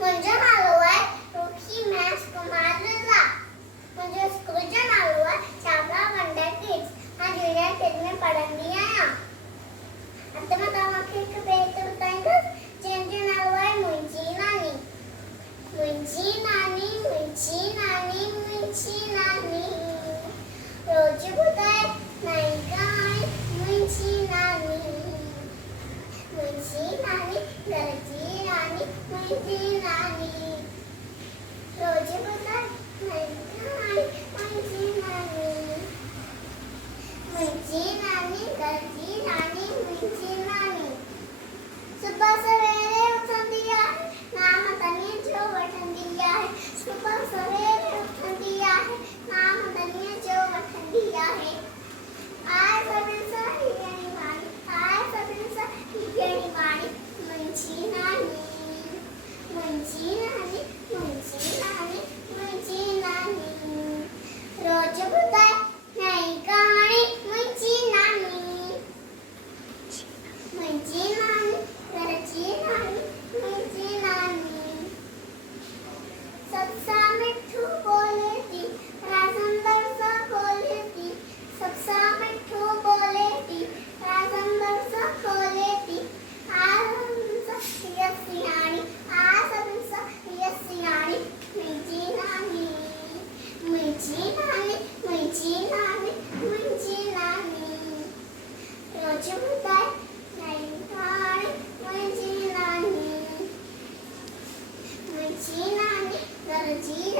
मुंहिंजो नालो आहे रुखी मैस कुमार रज़ा। मुंहिंजो स्कूल जो नालो आहे छाबड़ा वंडर किड्स। मां जूनियर किड में पढ़ंदी आहियां। अॼु मां तव्हांखे हिकु बेत ॿुधाईंदसि जंहिंजो नालो आहे मुंहिंजी नानी। मुंहिंजी नानी, मुंहिंजी नानी, मुंहिंजी नानी, रोज़ ॿुधाए नई कहाणी मुंहिंजी नानी। मुंहिंजी नानी घर जी रानी, मुंहिंजी नानी, रोज़ ॿुधाए नई कहाणी मुंहिंजी नानी। मुंहिंजी नानी घर जी रानी, मुंहिंजी नानी, सुबह सवेरे उथंदी आहे, नाम तनीअ जो वठंदी आहे। सुबह सवेरे उथंदी आहे, नाम तनीअ जो वठंदी आहे। आए सभिनि सां हीअणी वाणी, आए सभिनि सां हीअणी वाणी मुंहिंजी नानी। मुंहिंजी नानी, मुंहिंजी नानी, मुंहिंजी नानी, रोज़ ॿुधाए नई कहाणी मुंहिंजी नानी। मुंहिंजी नानी घर जी रानी, मुंहिंजी नानी, सबसां मिठो बोले थी, राज़ंदर सां बोले थी। सबसां मिठो बोले थी, राज़ंदर सां बोले थी। हीअ सियाणी, सभिनि सां हीअ सियाणी मुंहिंजी नानी। मुंहिंजी नानी, मुंहिंजी नानी, मुंहिंजी नानी, रोज़ ॿुधाए नई कहाणी मुंहिंजी नानी। मुंहिंजी नानी घर जी